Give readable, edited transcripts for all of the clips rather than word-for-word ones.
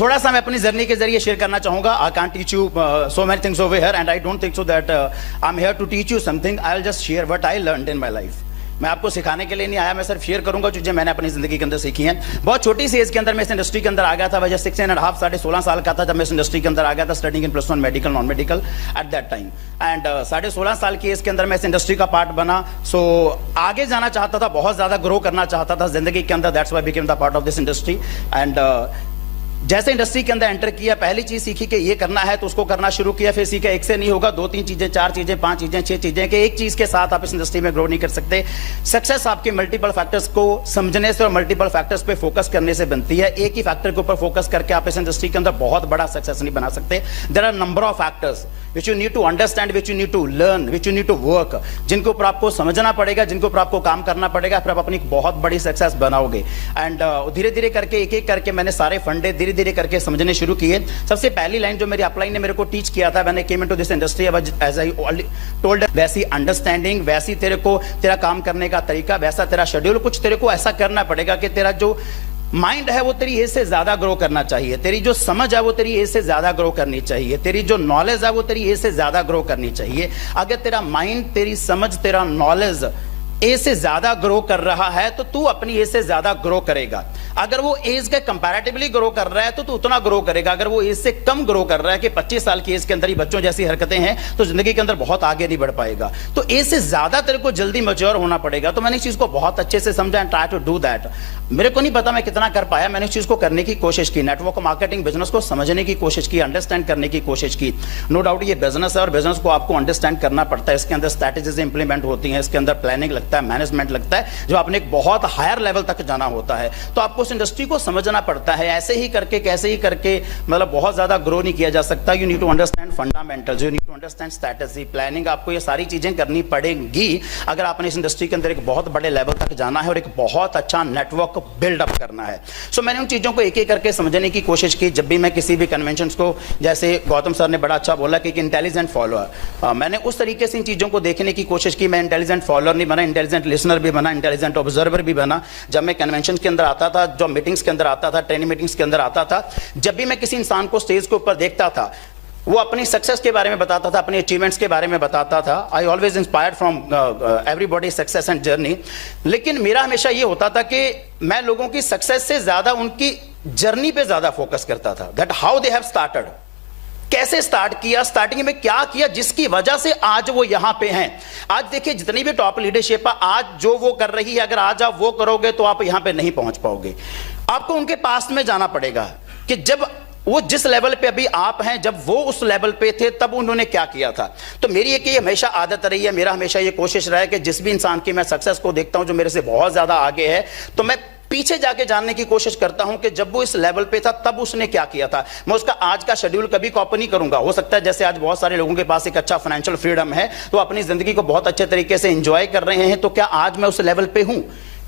थोड़ा सा मैं अपनी जर्नी के जरिए शेयर करना चाहूंगा. I can't teach you so many things over here and I don't think so that I am here to teach you something. I will just share what I learned in my life. मैं आपको सिखाने के लिए नहीं आया, मैं सिर्फ share करूंगा चीजें मैंने अपनी जिंदगी के अंदर सीखी हैं. बहुत छोटी सी एज के अंदर मैं इस इंडस्ट्री के अंदर आ गया था. वजह 6.5 साढ़े 16 साल का था जब मैं इस इंडस्ट्री के अंदर आ गया था, studying in +1 medical non medical at that time. And साढ़े 16 साल की एज के अंदर मैं इस इंडस्ट्री का पार्ट बना. आगे जाना चाहता था, बहुत ज्यादा ग्रो करना चाहता था जिंदगी के अंदर. That's why I became the part of this industry. And जैसे इंडस्ट्री के अंदर एंटर किया, पहली चीज सीखी कि ये करना है तो उसको करना शुरू किया. फिर सीखा एक से नहीं होगा, 2-3 चीजें, 4 चीजें, 5 चीजें, 6 चीजें, कि एक चीज के साथ आप इस इंडस्ट्री में ग्रो नहीं कर सकते. सक्सेस आपके मल्टीपल फैक्टर्स को समझने से और मल्टीपल फैक्टर्स पे फोकस करने से बनती है. एक ही फैक्टर के ऊपर फोकस करके आप इस इंडस्ट्री के अंदर बहुत बड़ा सक्सेस नहीं बना सकते. There are number of factors which you need to understand, which you need to learn, which you need to work, जिनके ऊपर आपको समझना पड़ेगा, जिनके ऊपर आपको काम करना पड़ेगा, फिर आप अपनी बहुत बड़ी सक्सेस बनाओगे. एंड धीरे धीरे करके एक एक करके मैंने सारे फंडे धीरे धीरे करके समझने शुरू किए. सबसे पहली लाइन जो मेरी अपलाइन ने मेरे को टीच किया था, मैंने came into this industry as I told, वैसी अंडरस्टैंडिंग, वैसी तेरे को तेरा काम करने का तरीका, वैसा तेरा शेड्यूल, कुछ तेरे को ऐसा करना पड़ेगा कि तेरा जो माइंड है वो तेरी एज से ज्यादा ग्रो करना चाहिए, तेरी जो समझ है वो तेरी एज से ज्यादा ग्रो करनी चाहिए, तेरी जो नॉलेज है वो तेरी एज से ज्यादा ग्रो करनी चाहिए. अगर तेरा माइंड, तेरी समझ, तेरा नॉलेज एज से ज्यादा ग्रो कर रहा है तो तू अपनी एज से ज्यादा ग्रो करेगा. अगर वो एज के कंपैरेटिवली ग्रो कर रहा है तो तू उतना ग्रो करेगा. अगर वो एज से कम ग्रो कर रहा है कि 25 साल की एज के अंदर ही बच्चों जैसी हरकतें हैं तो जिंदगी के अंदर बहुत आगे नहीं बढ़ पाएगा. तो एज से ज्यादा तेरे को जल्दी मैच्योर होना पड़ेगा. तो मैंने इस चीज को बहुत अच्छे से समझा and try to do that. मेरे को नहीं पता मैं कितना कर पाया, मैंने इस चीज को करने की कोशिश की. नेटवर्क मार्केटिंग बिजनेस को समझने की कोशिश की, अंडरस्टैंड करने की कोशिश की. नो डाउट ये बिजनेस है और बिजनेस को आपको अंडरस्टैंड करना पड़ता है. इसके अंदर स्ट्रैटेजीज इंप्लीमेंट होती हैं, इसके अंदर प्लानिंग लगता है, मैनेजमेंट लगता है. जो आपने एक बहुत हायर लेवल तक जाना होता है तो आपको उस इंडस्ट्री को समझना पड़ता है. ऐसे ही करके, कैसे ही करके मतलब बहुत ज्यादा ग्रो नहीं किया जा सकता. You need to understand fundamentals, you need to understand strategy, planning. आपको ये सारी चीजें करनी पड़ेंगी अगर आपने इस इंडस्ट्री के अंदर एक बहुत बड़े लेवल तक जाना है और एक बहुत अच्छा नेटवर्क बिल्डअप करना है. मैंने उन चीजों को एक एक करके समझने की कोशिश की. जब भी मैं किसी भी कन्वेंशन को, जैसे गौतम सर ने बड़ा अच्छा बोला कि इंटेलिजेंट फॉलोअर, मैंने उस तरीके से इन चीजों को देखने की कोशिश की. मैं इंटेलिजेंट फॉलोअर नहीं बना, इंटेलिजेंट लिसनर भी बना, इंटेलिजेंट ऑब्जर्वर भी बना. जब मैं कन्वेंशन के अंदर आता था, जो मीटिंग्स के अंदर आता था, ट्रेनिंग मीटिंग्स के अंदर आता था, जब भी मैं किसी इंसान को स्टेज के ऊपर देखता था, वो अपनी सक्सेस के बारे में बताता था, अपने अचीवमेंट्स के बारे में बताता था. I always inspired from everybody success and journey. लेकिन मेरा हमेशा ये होता था कि मैं लोगों की सक्सेस से ज्यादा उनकी जर्नी पे ज्यादा फोकस करता था. That how they have started, कैसे स्टार्ट किया, स्टार्टिंग में क्या किया जिसकी वजह से आज वो यहां पे हैं. आज देखिए जितनी भी टॉप लीडरशिप है, आज जो वो कर रही है, अगर आज आप वो करोगे तो आप यहां पे नहीं पहुंच पाओगे. आपको उनके पास्ट में जाना पड़ेगा कि जब वो जिस लेवल पे अभी आप हैं, जब वो उस लेवल पे थे तब उन्होंने क्या किया था. तो मेरी एक ये हमेशा आदत रही है, मेरा हमेशा ये कोशिश रहा है कि जिस भी इंसान की मैं सक्सेस को देखता हूं जो मेरे से बहुत ज्यादा आगे है, तो मैं पीछे जाके जानने की कोशिश करता हूं कि जब वो इस लेवल पे था तब उसने क्या किया था. मैं उसका आज का शेड्यूल कभी कॉपी नहीं करूंगा. हो सकता है जैसे आज बहुत सारे लोगों के पास एक अच्छा फाइनेंशियल फ्रीडम है तो अपनी जिंदगी को बहुत अच्छे तरीके से एंजॉय कर रहे हैं, तो क्या आज मैं उस लेवल पे हूं?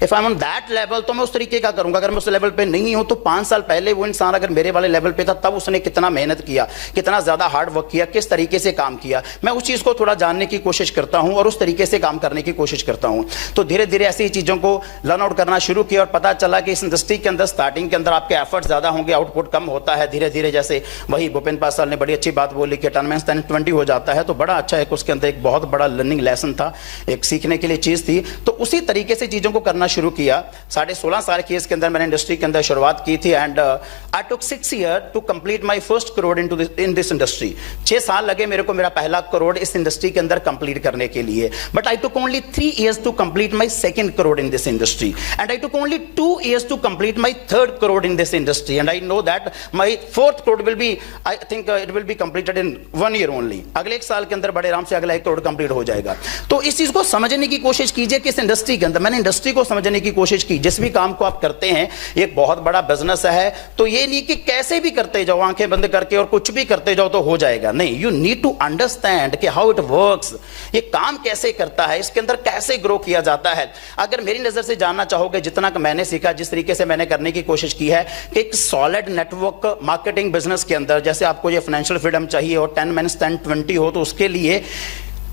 If I am on that level तो मैं उस तरीके का करूंगा. अगर मैं उस लेवल पे नहीं हूं तो 5 साल पहले वो इंसान अगर मेरे वाले लेवल पे था तब उसने कितना मेहनत किया, कितना ज्यादा हार्ड वर्क किया, किस तरीके से काम किया, मैं उस चीज को थोड़ा जानने की कोशिश करता हूं और उस तरीके से काम करने की कोशिश करता हूं. तो धीरे धीरे ऐसी चीजों को लर्न आउट करना शुरू किया और पता चला कि इस इंडस्ट्री के अंदर स्टार्टिंग के अंदर आपके एफर्ट ज्यादा होंगे, आउटपुट कम होता है. धीरे धीरे जैसे वही भूपेंद्र पाल सर ने बड़ी अच्छी बात बोली कि 10 - 20 हो जाता है, तो बड़ा अच्छा है. उसके अंदर एक बहुत बड़ा लर्निंग लेसन था, एक सीखने के लिए चीज थी. तो उसी तरीके से चीजों को करना शुरू किया. 16.5 साल की एज के अंदर मैंने इंडस्ट्री के अंदर शुरुआत की थी. And I took 6 year to complete my first crore in this industry. 6 साल लगे मेरे को मेरा पहला करोड़ इस इंडस्ट्री के अंदर कंप्लीट करने के लिए. But I took only 3 years to complete my second crore in this industry. And I took only 2 years to complete my third crore in this industry. And I know that my fourth crore will be, I think it will be completed in 1 year only. अगले 1 साल के अंदर बड़े आराम से अगला 1 crore complete हो जाएगा. तो इस चीज को समझने की कोशिश कीजिए कि इस इंडस्ट्री के अंदर, मैंने इंडस्ट्री को समझने की कोशिश की. जिस भी काम को आप करते हैं एक बहुत बड़ा बिजनेस है, तो ये नहीं कि कैसे भी करते जाओ आंखें बंद करके और कुछ भी करते जाओ तो हो जाएगा. नहीं, यू नीड टू अंडरस्टैंड कि हाउ इट वर्क्स, ये काम कैसे करता है, इसके अंदर कैसे ग्रो किया जाता है. अगर मेरी नजर से जानना चाहोगे, जितना कि मैंने सीखा, जिस तरीके से मैंने करने की कोशिश की है कि एक सॉलिड नेटवर्क मार्केटिंग बिजनेस के अंदर, जैसे आपको ये फाइनेंशियल फ्रीडम चाहिए और 10 - 10 - 20 हो, तो उसके लिए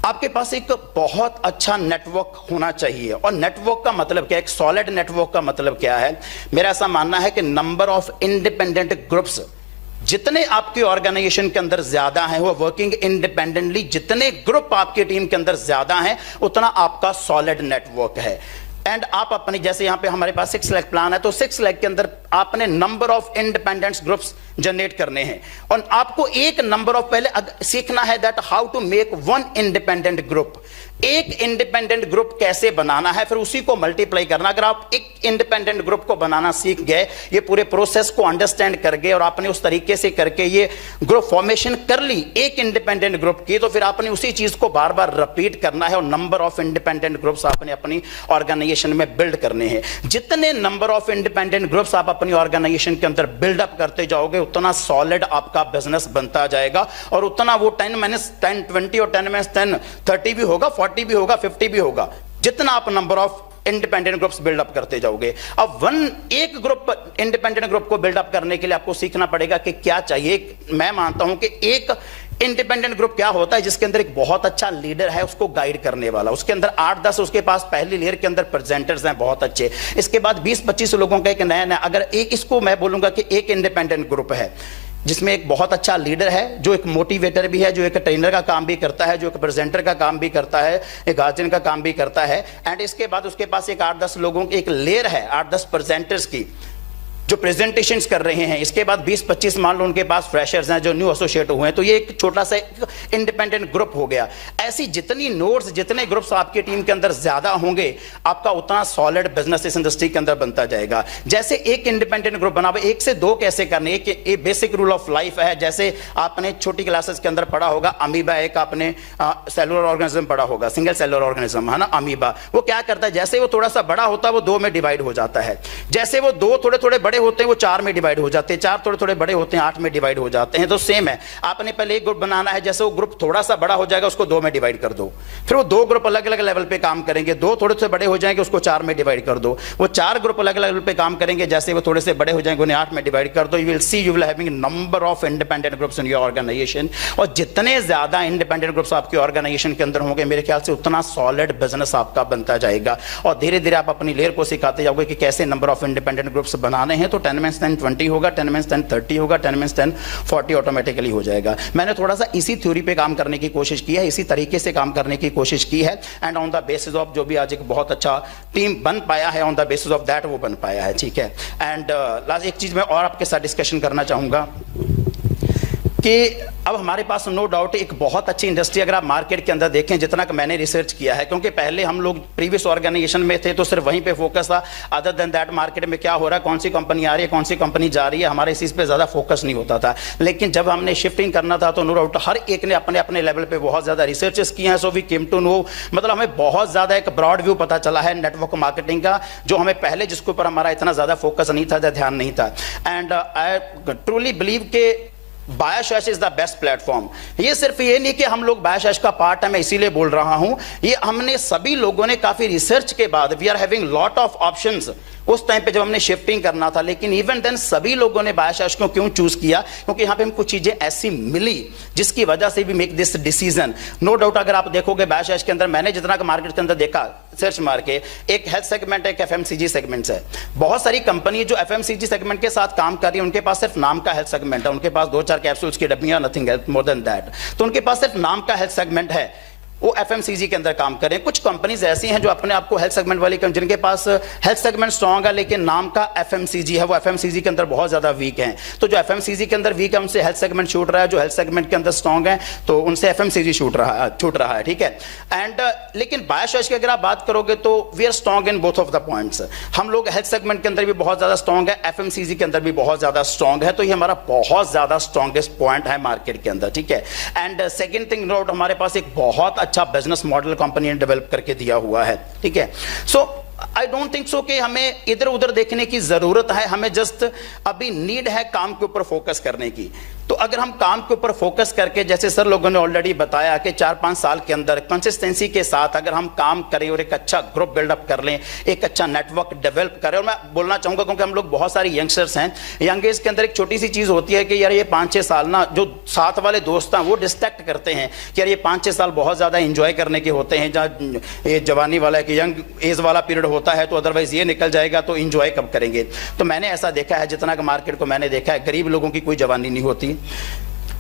आपके पास एक बहुत अच्छा नेटवर्क होना चाहिए। और नेटवर्क का मतलब क्या है, एक सॉलिड नेटवर्क का मतलब क्या है? मेरा ऐसा मानना है कि नंबर ऑफ इंडिपेंडेंट ग्रुप्स जितने आपके ऑर्गेनाइजेशन के अंदर ज्यादा हैं, वो वर्किंग इंडिपेंडेंटली, जितने ग्रुप आपकी टीम के अंदर ज्यादा हैं, उतना आपका सॉलिड नेटवर्क है। एंड आप अपने, जैसे यहां पे हमारे पास 6 लाख प्लान है, तो 6 लाख के अंदर आपने number of independent groups generate करने हैं। और आपको एक नंबर ऑफ पहले सीखना है that how to make one independent group. एक इंडिपेंडेंट ग्रुप कैसे बनाना है, फिर उसी को मल्टीप्लाई करना। अगर आप एक इंडिपेंडेंट ग्रुप को बनाना सीख गए, ये पूरे प्रोसेस को अंडरस्टैंड कर गए और आपने उस तरीके से करके ये ग्रुप फॉर्मेशन कर ली एक इंडिपेंडेंट ग्रुप की, तो फिर आपने उसी चीज को बार बार रिपीट करना है और नंबर ऑफ इंडिपेंडेंट ग्रुप्स आपने अपनी ऑर्गेनाइजेशन में बिल्ड करने हैं। जितने नंबर ऑफ इंडिपेंडेंट ग्रुप्स आप अपनी ऑर्गेनाइजेशन के अंदर बिल्डअप करते जाओगे, उतना सॉलिड आपका बिजनेस बनता जाएगा और उतना वो 10-10 20 और 10-10 30 भी होगा, 40 भी होगा, 50 भी होगा, जितना आप number of independent groups build up करते जाओगे। अब एक ग्रुप, इंडिपेंडेंट ग्रुप को बिल्डअप करने के लिए आपको सीखना पड़ेगा कि क्या चाहिए। मैं मानता हूं कि एक इंडिपेंडेंट ग्रुप क्या होता है, जिसके अंदर एक बहुत अच्छा लीडर है उसको गाइड करने वाला, उसके अंदर 8-10 उसके पास पहली लेयर के अंदर प्रेजेंटर्स हैं बहुत अच्छे, इसके बाद 20-25 लोगों का एक नया, अगर एक, इसको मैं बोलूंगा कि एक इंडिपेंडेंट ग्रुप है जिसमें एक बहुत अच्छा लीडर है, जो एक मोटिवेटर भी है, जो एक ट्रेनर का काम भी करता है, जो एक प्रेजेंटर का काम भी करता है, एक गार्जियन का काम भी करता है। एंड इसके बाद उसके पास एक 8-10 लोगों की एक लेयर है, 8-10 प्रेजेंटर्स की जो प्रेजेंटेशंस कर रहे हैं। इसके बाद 20-25 मान लो उनके पास फ्रेशर्स हैं जो न्यू एसोसिएट हुए हैं, तो ये एक छोटा सा इंडिपेंडेंट ग्रुप हो गया। ऐसी जितनी नोड्स, जितने ग्रुप्स आपकी टीम के अंदर ज्यादा होंगे, आपका उतना सॉलिड बिजनेस इस इंडस्ट्री के अंदर बनता जाएगा। जैसे एक इंडिपेंडेंट ग्रुप बना, 1 से 2 कैसे करने, एक बेसिक रूल ऑफ लाइफ है। जैसे आपने छोटी क्लासेस के अंदर पढ़ा होगा अमीबा, एक आपने सेलुलर ऑर्गेनिज्म पढ़ा होगा, सिंगल सेलुलर ऑर्गेनिज्म है ना अमीबा। वो क्या करता है, जैसे वो थोड़ा सा बड़ा होता है वो 2 में डिवाइड हो जाता है, जैसे वो 2 थोड़े थोड़े बड़े होते हैं वो 4 में डिवाइड हो जाते हैं, 4 थोड़े थोड़े बड़े होते हैं 8 में डिवाइड हो जाते हैं। तो सेम है, आपने पहले एक ग्रुप बनाना है, जैसे वो ग्रुप थोड़ा सा बड़ा हो जाएगा उसको 2 में डिवाइड कर दो, फिर वो 2 ग्रुप अलग अलग लेवल पे काम करेंगे, 2 थोड़े से बड़े हो जाएंगे उसको 4 में डिवाइड कर दो, वो 4 ग्रुप अलग अलग लेवल पे काम करेंगे, जैसे वो थोड़े से बड़े हो जाएंगे उन्हें 8 में डिवाइड कर दो। You will see you will having number of independent groups in your organisation. और जितने ज्यादा इंडिपेंडेंट ग्रुप्स आपके ऑर्गेनाइजेशन के अंदर होंगे, मेरे ख्याल से उतना सॉलिड बिजनेस आपका बनता जाएगा। और धीरे धीरे आप अपनी लेयर को सिखाते जाओगे कि कैसे नंबर ऑफ इंडिपेंडेंट ग्रुप्स बनाने हैं। तो 10-10 20 होगा, 10-10 30 होगा, 10-10 40 ऑटोमेटिकली हो जाएगा। मैंने थोड़ा सा इसी थ्योरी पे काम करने की कोशिश की है, इसी तरीके से काम करने की कोशिश की है। And on the basis of जो भी आज एक बहुत अच्छा टीम बन पाया है, on the basis of that वो बन पाया है। ठीक है। एंड लास्ट एक चीज मैं और आपके साथ डिस्कशन करना चाहूंगा कि अब हमारे पास नो डाउट एक बहुत अच्छी इंडस्ट्री, अगर आप मार्केट के अंदर देखें, जितना कि मैंने रिसर्च किया है, क्योंकि पहले हम लोग प्रीवियस ऑर्गेनाइजेशन में थे तो सिर्फ वहीं पे फोकस था। अदर देन दैट मार्केट में क्या हो रहा है, कौन सी कंपनी आ रही है, कौन सी कंपनी जा रही है, हमारे इस चीज़ पे ज़्यादा फोकस नहीं होता था। लेकिन जब हमने शिफ्टिंग करना था तो नो डाउट हर एक ने अपने अपने लेवल पर बहुत ज़्यादा रिसर्चेस किए हैं। So we came to know, मतलब हमें बहुत ज़्यादा एक ब्रॉड व्यू पता चला है नेटवर्क मार्केटिंग का, जो हमें पहले जिसके ऊपर हमारा इतना ज़्यादा फोकस नहीं था, ध्यान नहीं था। एंड आई ट्रूली बिलीव के बायोशैश इज द बेस्ट प्लेटफॉर्म। ये सिर्फ ये नहीं कि हम लोग बायोशैश का पार्ट है, मैं इसीलिए बोल रहा हूं, ये हमने सभी लोगों ने काफी रिसर्च के बाद, we are having lot of options उस टाइम पे जब हमने शिफ्टिंग करना था। लेकिन इवन देन सभी लोगों ने बायोशैश को क्यों चूज किया, क्योंकि यहाँ पे हमको चीजें ऐसी मिली जिसकी वजह से भी make this decision. No doubt अगर आप देखोगे बायोशैश के अंदर, मैंने जितना मार्केट के अंदर देखा सर्च मार के, एक हेल्थ सेगमेंट है, एक एफएमसीजी सेगमेंट है। बहुत सारी कंपनी जो एफएमसीजी सेगमेंट के साथ काम कर रही है, उनके पास सिर्फ नाम का हेल्थ सेगमेंट है, उनके पास 2-4 कैप्सूल्स की डब्बियां, nothing else more than that. तो उनके पास सिर्फ नाम का हेल्थ सेगमेंट है, वो एफएमसीजी के अंदर काम करें। कुछ कंपनीज ऐसी हैं जो अपने आप को हेल्थ सेगमेंट वाली, जिनके पास हेल्थ सेगमेंट स्ट्रांग है लेकिन नाम का एफएमसीजी है, वो एफएमसीजी के अंदर बहुत ज्यादा वीक हैं। तो जो एफएमसीजी के अंदर वीक है उनसे हेल्थ सेगमेंट छूट रहा है, जो हेल्थ सेगमेंट के अंदर स्ट्रांग है तो उनसे एफएमसीजी छूट रहा है। ठीक है। एंड लेकिन बायोशैश की अगर आप बात करोगे तो we are strong in both of the points. हम लोग हेल्थ सेगमेंट के अंदर भी बहुत ज्यादा स्ट्रांग है, एफएमसीजी के अंदर भी बहुत ज्यादा स्ट्रांग है। तो ये हमारा बहुत ज्यादा स्ट्रांगेस्ट पॉइंट है मार्केट के अंदर। ठीक है। एंड सेकेंड थिंग नोट, हमारे पास एक बहुत अच्छा बिजनेस मॉडल कंपनी ने डेवलप करके दिया हुआ है। ठीक है। सो आई डोंट थिंक सो कि हमें इधर उधर देखने की जरूरत है, हमें जस्ट अभी नीड है काम के ऊपर फोकस करने की। तो अगर हम काम के ऊपर फोकस करके, जैसे सर लोगों ने ऑलरेडी बताया कि 4-5 साल के अंदर कंसिस्टेंसी के साथ अगर हम काम करें और एक अच्छा ग्रुप बिल्डअप कर लें, एक अच्छा नेटवर्क डेवलप करें। और मैं बोलना चाहूंगा क्योंकि हम लोग बहुत सारे यंगस्टर्स हैं, यंग एज के अंदर एक छोटी सी चीज होती है कि यार ये 5-6 साल ना, जो साथ वाले दोस्त हैं वो डिस्ट्रैक्ट करते हैं कि यार ये 5-6 साल बहुत ज्यादा इंजॉय करने के होते हैं, जहाँ ये जवानी वाला है कि यंग एज वाला पीरियड होता है, तो अदरवाइज ये निकल जाएगा तो इंजॉय कब करेंगे। तो मैंने ऐसा देखा है, जितना कि मार्केट को मैंने देखा है, गरीब लोगों की कोई जवानी नहीं होती,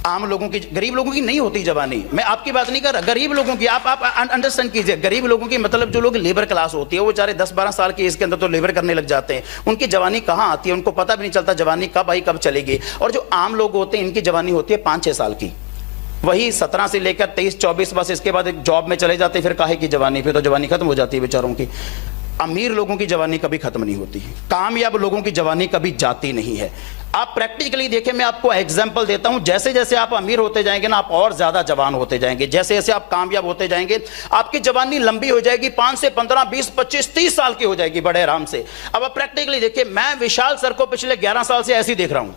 आम लोगों की, गरीब लोगों की नहीं होती जवानी। मैं आपकी बात नहीं कर रहा, गरीब लोगों की आप अंडरस्टैंड कीजिए। गरीब लोगों की मतलब जो लोग लेबर क्लास होती है, वो बेचारे 10-12 साल की एज के अंदर तो लेबर करने लग जाते हैं, उनकी जवानी कहाँ आती है, उनको पता भी नहीं चलता जवानी कब आई कब चलेगी। और जो आम लोग होते हैं, इनकी जवानी होती है 5-6 साल की, वही 17 से लेकर 23-24, बस इसके बाद एक जॉब में चले जाते हैं, फिर काहे की जवानी, फिर तो जवानी खत्म हो जाती है बेचारों की। अमीर लोगों की जवानी कभी खत्म नहीं होती, कामयाब लोगों की जवानी कभी जाती नहीं है। आप प्रैक्टिकली देखें, मैं आपको एग्जांपल देता हूं, जैसे जैसे आप अमीर होते जाएंगे ना, आप और ज्यादा जवान होते जाएंगे, जैसे जैसे आप कामयाब होते जाएंगे, आपकी जवानी लंबी हो जाएगी, 5 से 15, 20, 25, 30 साल की हो जाएगी बड़े आराम से। अब आप प्रैक्टिकली देखिए, मैं विशाल सर को पिछले 11 साल से ऐसे ही देख रहा हूं,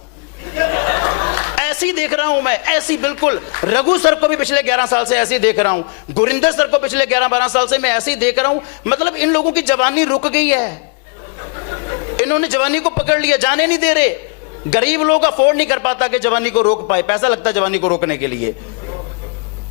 ऐसी देख रहा हूं मैं, ऐसी बिल्कुल। रघु सर को भी पिछले 11 साल से ऐसे देख रहा हूं, गुरिंदर सर को पिछले 11-12 साल से मैं ऐसे ही देख रहा हूं। मतलब इन लोगों की जवानी रुक गई है, इन्होंने जवानी को पकड़ लिया, जाने नहीं दे रहे। गरीब लोग अफोर्ड नहीं कर पाता कि जवानी को रोक पाए, पैसा लगता है जवानी को रोकने के लिए।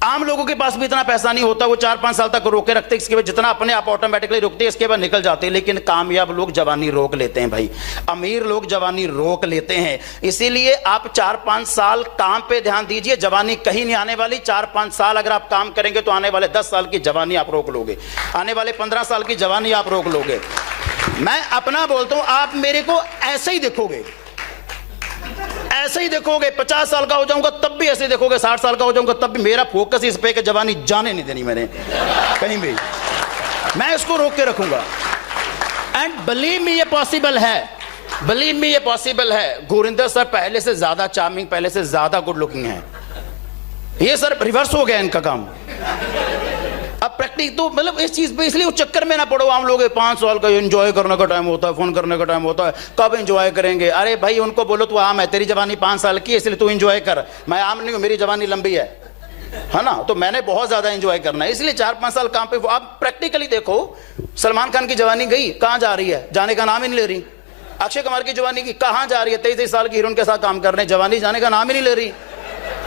आम लोगों के पास भी इतना पैसा नहीं होता, वो 4-5 साल तक रोके रखते, इसके बाद जितना अपने आप ऑटोमेटिकली रुकते हैं, इसके बाद निकल जाते हैं। लेकिन कामयाब लोग जवानी रोक लेते हैं भाई, अमीर लोग जवानी रोक लेते हैं। इसीलिए आप 4-5 साल काम पे ध्यान दीजिए, जवानी कहीं नहीं आने वाली। 4-5 साल अगर आप काम करेंगे तो आने वाले 10 साल की जवानी आप रोक लोगे, आने वाले 15 साल की जवानी आप रोक लोगे। मैं अपना बोलता हूं, आप मेरे को ऐसे ही देखोगे, ऐसे ही देखोगे। 50 साल का हो जाऊंगा तब भी ऐसे देखोगे, 60 साल का हो जाऊंगा तब भी। मेरा फोकस इस पे कि जवानी जाने नहीं देनी मैंने कहीं भी, मैं इसको रोक के रखूंगा। एंड बिलीव मी, ये पॉसिबल है, बिलीव मी, ये पॉसिबल है। गुरिंदर सर पहले से ज्यादा चार्मिंग, पहले से ज्यादा गुड लुकिंग है। ये सर रिवर्स हो गया इनका काम। अब प्रैक्टिस तो मतलब इस चीज पे, इसलिए उस चक्कर में ना पड़ो। हम लोग 5 साल का एंजॉय करने का टाइम होता है, फोन करने का टाइम होता है, कब एंजॉय करेंगे। अरे भाई उनको बोलो तू आम है, तेरी जवानी 5 साल की है इसलिए तू एंजॉय कर। मैं आम नहीं हूं, मेरी जवानी लंबी है ना, तो मैंने बहुत ज्यादा एंजॉय करना है, इसलिए 4-5 साल काम पे। आप प्रैक्टिकली देखो, सलमान खान की जवानी गई, कहां जा रही है, जाने का नाम ही नहीं ले रही। अक्षय कुमार की जवानी की कहां जा रही है, 23 साल की हीरोइन के साथ काम कर रहे हैं, जवानी जाने का नाम ही नहीं ले रही।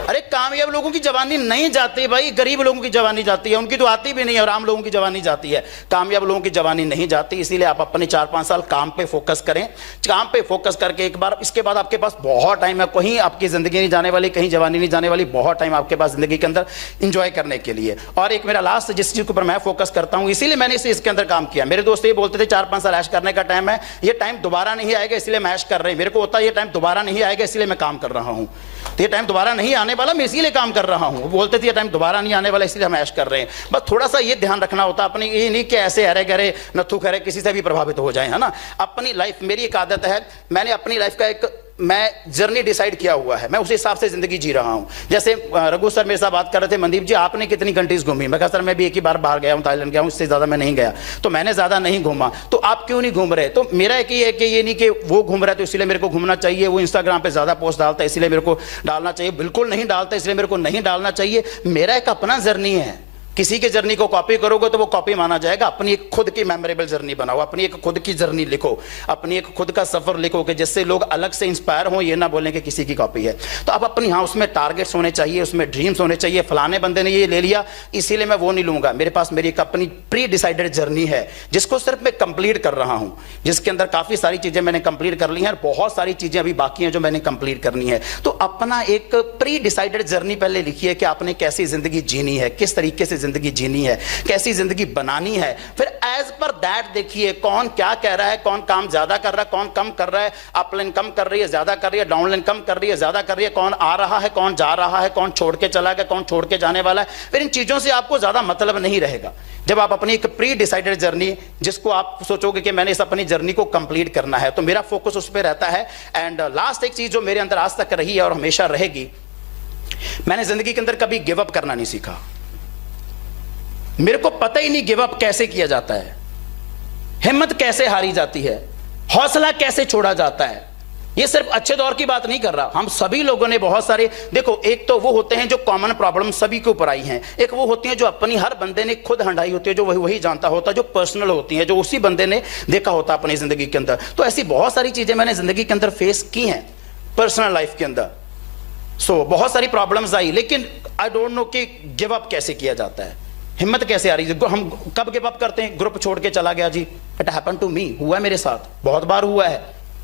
अरे कामयाब लोगों की जवानी नहीं जाती भाई, गरीब लोगों की जवानी जाती है, उनकी तो आती भी नहीं है, और आम लोगों की जवानी जाती है। कामयाब लोगों की जवानी नहीं जाती, इसीलिए आप अपने 4-5 साल काम पे फोकस करें। काम पे फोकस करके एक बार, इसके बाद आपके पास बहुत टाइम है, कहीं आपकी जिंदगी नहीं जाने वाली, कहीं जवानी नहीं जाने वाली, बहुत टाइम आपके पास जिंदगी के अंदर इंजॉय करने के लिए। और एक मेरा लास्ट, जिस चीज के ऊपर मैं फोकस करता हूं, इसीलिए मैंने इसके अंदर काम किया। मेरे दोस्त ये बोलते थे 4-5 साल ऐश करने का टाइम है, ये टाइम दोबारा नहीं आएगा इसलिए मैं ऐश कर रहे हैं। मेरे को होता है ये टाइम दोबारा नहीं आएगा इसलिए मैं काम कर रहा हूं, तो ये टाइम दोबारा नहीं आने वाला, मैं इसीलिए काम कर रहा हूं। वो बोलते थे ये टाइम दोबारा नहीं आने वाला इसलिए हम ऐश कर रहे हैं। बस थोड़ा सा ये ध्यान रखना होता है अपनी, ये नहीं कि ऐसे हरे गहरे नथु खरे किसी से भी प्रभावित हो जाए, है ना। अपनी लाइफ, मेरी एक आदत है, मैंने अपनी लाइफ का एक मैं जर्नी डिसाइड किया हुआ है, मैं उस हिसाब से जिंदगी जी रहा हूं। जैसे रघु सर मेरे साथ बात कर रहे थे, मनदीप जी आपने कितनी कंट्रीज घूमी, मैं कहा सर मैं भी एक ही बार बाहर गया हूं, थाईलैंड गया हूं, इससे ज्यादा मैं नहीं गया। तो मैंने ज्यादा नहीं घूमा, तो आप क्यों नहीं घूम रहे। तो मेरा एक ही है कि ये नहीं कि वो घूम रहा है तो इसलिए मेरे को घूमना चाहिए, वो इंस्टाग्राम पे ज्यादा पोस्ट डालता है इसलिए मेरे को डालना चाहिए, बिल्कुल नहीं डालता इसलिए मेरे को नहीं डालना चाहिए। मेरा एक अपना जर्नी है, किसी के जर्नी को कॉपी करोगे तो वो कॉपी माना जाएगा। अपनी एक खुद की मेमोरेबल जर्नी बनाओ, अपनी एक खुद की जर्नी लिखो, अपनी एक खुद का सफर लिखो कि जिससे लोग अलग से इंस्पायर हो, ये ना बोलें कि किसी की कॉपी है। तो आप अपनी, हाँ उसमें टारगेट्स होने चाहिए, उसमें ड्रीम्स होने चाहिए। फलाने बंदे ने ये ले लिया इसीलिए मैं वो नहीं लूंगा। मेरे पास मेरी एक अपनी प्री डिसाइडेड जर्नी है जिसको सिर्फ मैं कंप्लीट कर रहा हूं, जिसके अंदर काफी सारी चीजें मैंने कंप्लीट कर ली हैं और बहुत सारी चीजें अभी बाकी हैं जो मैंने कंप्लीट करनी है। तो अपना एक प्री डिसाइडेड जर्नी पहले लिखिए कि आपने कैसी जिंदगी जीनी है, किस तरीके से जिंदगी जीनी है, कैसी जिंदगी बनानी है। फिर एज पर दैट देखिए कौन क्या कह रहा है, कौन काम ज्यादा कर रहा है, कौन कम कर रहा है, अपलाइन कम कर रही है, ज्यादा कर रही है, डाउनलाइन कम कर रही है, ज्यादा कर रही है, कौन आ रहा है, कौन जा रहा है, कौन छोड़ के चला गया, कौन छोड़ के जाने वाला है। फिर इन चीजों से आपको ज्यादा मतलब नहीं रहेगा जब आप अपनी एक प्री डिसाइडेड जर्नी, जिसको आप सोचोगे कि मैंने इस अपनी जर्नी को कंप्लीट करना है, तो मेरा फोकस उस पर रहता है। एंड लास्ट एक चीज जो मेरे अंदर आज तक रही है और हमेशा रहेगी, मैंने जिंदगी के अंदर कभी गिव अप करना नहीं सीखा। मेरे को पता ही नहीं गिव अप कैसे किया जाता है, हिम्मत कैसे हारी जाती है, हौसला कैसे छोड़ा जाता है, ये सिर्फ अच्छे दौर की बात नहीं कर रहा, हम सभी लोगों ने बहुत सारे, देखो एक तो वो होते हैं जो कॉमन प्रॉब्लम सभी के ऊपर आई हैं, एक वो होती हैं जो अपनी हर बंदे ने खुद हंडाई होती है, जो वही जानता होता है, जो पर्सनल होती हैं, जो उसी बंदे ने देखा होता है अपनी जिंदगी के अंदर। तो ऐसी बहुत सारी चीजें मैंने जिंदगी के अंदर फेस की हैं पर्सनल लाइफ के अंदर। बहुत सारी प्रॉब्लम्स आई, लेकिन आई डोंट नो कि गिव अप कैसे किया जाता है, हिम्मत कैसे आ रही है। हम कब गिव अप करते हैं? ग्रुप छोड़ के चला गया जी, इट हैपन टू मी, हुआ है मेरे साथ, बहुत बार हुआ है।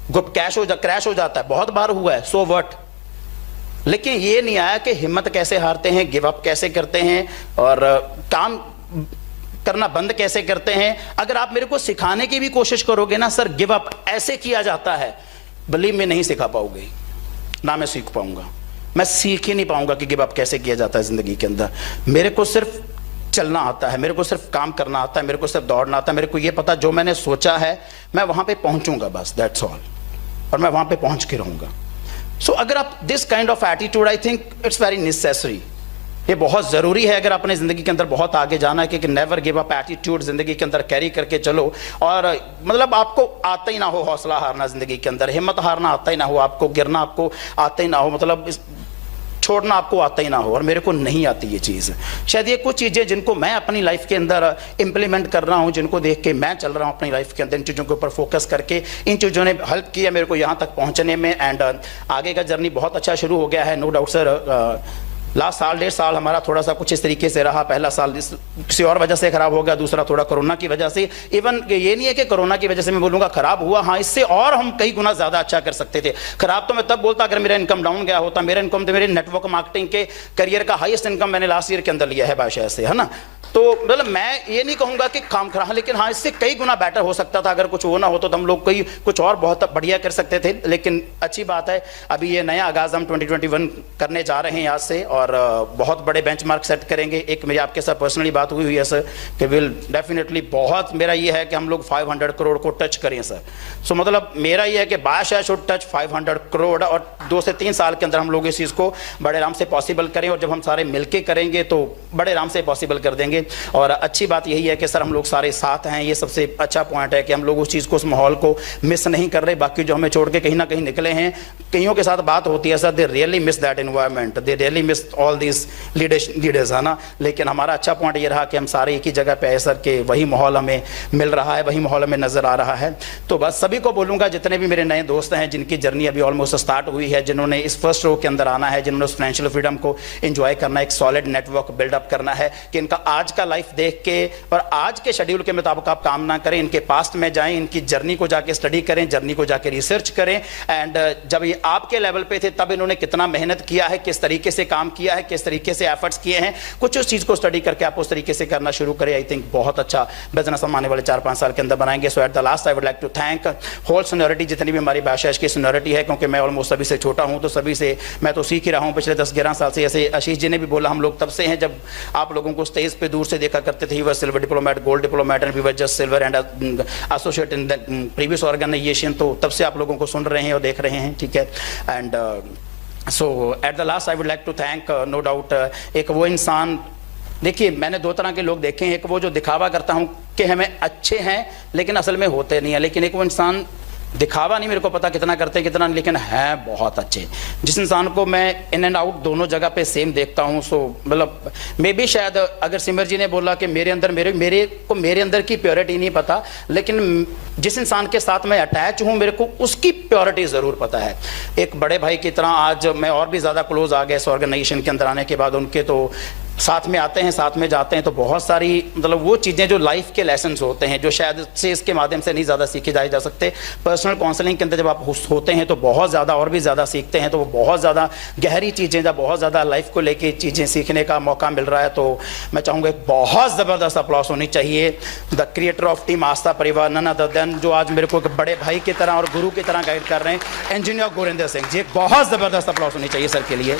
ग्रुप क्रैश हो जाता है, बहुत बार हुआ है, सो व्हाट। लेकिन ये नहीं आया कि हिम्मत कैसे हारते हैं, गिव अप कैसे करते हैं और काम करना बंद कैसे करते हैं। अगर आप मेरे को सिखाने की भी कोशिश करोगे ना, सर गिव अप ऐसे किया जाता है, बिलीव में नहीं सिखा पाओगे, ना मैं सीख पाऊंगा, मैं सीख ही नहीं पाऊंगा कि गिव अप कैसे किया जाता है जिंदगी के अंदर। मेरे को सिर्फ चलना आता है, मेरे को सिर्फ काम करना आता है, मेरे को सिर्फ दौड़ना आता है, मेरे को ये पता जो मैंने सोचा है मैं वहां पे पहुंचूंगा, बस दैट्स ऑल, और मैं वहां पे पहुंच के रहूंगा। सो अगर आप this kind of attitude, I think it's very necessary, ये बहुत जरूरी है अगर अपने जिंदगी के अंदर बहुत आगे जाना है, कि नेवर गिव अप एटीट्यूड जिंदगी के अंदर कैरी करके चलो। और मतलब आपको आता ही ना हो हौसला हारना जिंदगी के अंदर, हिम्मत हारना आता ही ना हो आपको, गिरना आपको आता ही ना हो, मतलब छोड़ना आपको आता ही ना हो। और मेरे को नहीं आती ये चीज़। शायद ये कुछ चीज़ें जिनको मैं अपनी लाइफ के अंदर इंप्लीमेंट कर रहा हूँ, जिनको देख के मैं चल रहा हूँ अपनी लाइफ के अंदर, इन चीज़ों के ऊपर फोकस करके, इन चीज़ों ने हेल्प किया मेरे को यहाँ तक पहुँचने में। एंड आगे का जर्नी बहुत अच्छा शुरू हो गया है, नो डाउट सर। लास्ट साल 1.5 साल हमारा थोड़ा सा कुछ इस तरीके से रहा। पहला साल किसी और वजह से खराब हो गया, दूसरा थोड़ा कोरोना की वजह से। इवन ये नहीं है कि कोरोना की वजह से मैं बोलूँगा खराब हुआ, हाँ इससे और हम कई गुना ज़्यादा अच्छा कर सकते थे। खराब तो मैं तब बोलता अगर मेरा इनकम डाउन गया होता। मेरा इनकम तो मेरे नेटवर्क मार्केटिंग के करियर का हाईएस्ट इनकम मैंने लास्ट ईयर के अंदर लिया है बादशाह से, है ना। तो मतलब मैं ये नहीं कहूँगा कि काम खराब, लेकिन हाँ इससे कई गुना बेटर हो सकता था। अगर कुछ वो ना होता तो हम लोग कुछ और बहुत बढ़िया कर सकते थे। लेकिन अच्छी बात है, अभी ये नया आगाज़ हम 2021 करने जा रहे हैं आज से, और बहुत बड़े बेंचमार्क सेट करेंगे। एक मेरी आपके साथ पर्सनली बात हुई है सर कि विल डेफिनेटली, बहुत मेरा ये है कि हम लोग 500 करोड़ को टच करें सर। सो मतलब मेरा ये है कि बादशाह शुड टच 500 करोड़, और 2 से 3 साल के अंदर हम लोग इस चीज़ को बड़े आराम से पॉसिबल करें। और जब हम सारे मिलके करेंगे तो बड़े आराम से पॉसिबल कर देंगे। और अच्छी बात यही है कि सर हम लोग सारे साथ हैं, ये सबसे अच्छा पॉइंट है कि हम लोग उस चीज़ को, उस माहौल को मिस नहीं कर रहे। बाकी जो हमें छोड़ के कहीं ना कहीं निकले हैं, कईयों के साथ बात होती है sir, they really miss that environment, they really miss all this leaders, है ना। लेकिन हमारा अच्छा पॉइंट ये रहा कि हम सारे एक ही जगह पे आए सर, के वही माहौल हमें मिल रहा है, वही माहौल हमें नजर आ रहा है। तो बस सभी को बोलूँगा, जितने भी मेरे नए दोस्त हैं जिनकी जर्नी अभी ऑलमोस्ट स्टार्ट हुई है, जिन्होंने इस फर्स्ट रो के अंदर आना है, जिन्होंने उस फाइनेंशियल फ्रीडम को एंजॉय करना है, एक सॉलिड नेटवर्क बिल्डअप करना है, कि इनका आज का लाइफ देख के और आज के शेड्यूल के मुताबिक आप काम ना करें, इनके पास्ट में जाएं, इनकी जर्नी को जाके स्टडी करें, जर्नी को जाके रिसर्च करें। एंड जब ये आपके लेवल पे थे तब इन्होंने कितना मेहनत किया है, किस तरीके से काम किया है, किस तरीके से एफर्ट्स किए हैं, कुछ उस चीज़ को स्टडी करके आप उस तरीके से करना शुरू करें। आई थिंक बहुत अच्छा बिजनेस हम आने वाले 4-5 साल के अंदर बनाएंगे। So at the last I would like to thank whole seniority, जितनी भी हमारी बादशाह की सीनियरिटी है, क्योंकि मैं ऑलमोस्ट सभी से छोटा हूँ, तो सभी से मैं तो सीख ही रहा हूँ पिछले 10-11 साल से। जैसे आशीष जी ने भी बोला, हम लोग तब से हैं जब आप लोगों को स्टेज पे दूर से देखा करते थे। He was silver diplomat, gold diplomat, and we were just silver and associate in the previous organisation. तो तब से आप लोगों को सुन रहे हैं और देख रहे हैं, ठीक है। And so at the last I would like to thank, no doubt, एक वो इंसान, देखिए मैंने 2 तरह के लोग देखे हैं। एक वो जो दिखावा करता हूँ कि हमें अच्छे हैं लेकिन असल में होते नहीं है। लेकिन एक वो इंसान, दिखावा नहीं मेरे को पता कितना करते हैं कितना नहीं, लेकिन है बहुत अच्छे, जिस इंसान को मैं इन एंड आउट दोनों जगह पे सेम देखता हूँ। सो मतलब मे भी शायद अगर सिमर जी ने बोला कि मेरे अंदर मेरे अंदर की प्योरिटी नहीं पता, लेकिन जिस इंसान के साथ मैं अटैच हूँ मेरे को उसकी प्योरिटी ज़रूर पता है। एक बड़े भाई की तरह आज मैं और भी ज़्यादा क्लोज आ गया इस ऑर्गेनाइजेशन के अंदर आने के बाद। उनके तो साथ में आते हैं, साथ में जाते हैं, तो बहुत सारी मतलब वो चीज़ें जो लाइफ के लेसन्स होते हैं, जो शायद से इसके माध्यम से नहीं ज़्यादा सीखे जाए जा सकते। पर्सनल काउंसलिंग के अंदर जब आप होते हैं तो बहुत ज़्यादा और भी ज़्यादा सीखते हैं। तो वो बहुत ज़्यादा गहरी चीज़ें, जब बहुत ज़्यादा लाइफ को लेके चीज़ें सीखने का मौका मिल रहा है, तो मैं चाहूँगा एक बहुत ज़बरदस्त अप्लॉस होनी चाहिए द क्रिएटर ऑफ टीम आस्था परिवार, नन अदर देन, जो आज मेरे को एक बड़े भाई की तरह और गुरु की तरह गाइड कर रहे हैं, इंजीनियर गुरिंदर सिंह जी। एक बहुत ज़बरदस्त अप्लॉस होनी चाहिए सर के लिए।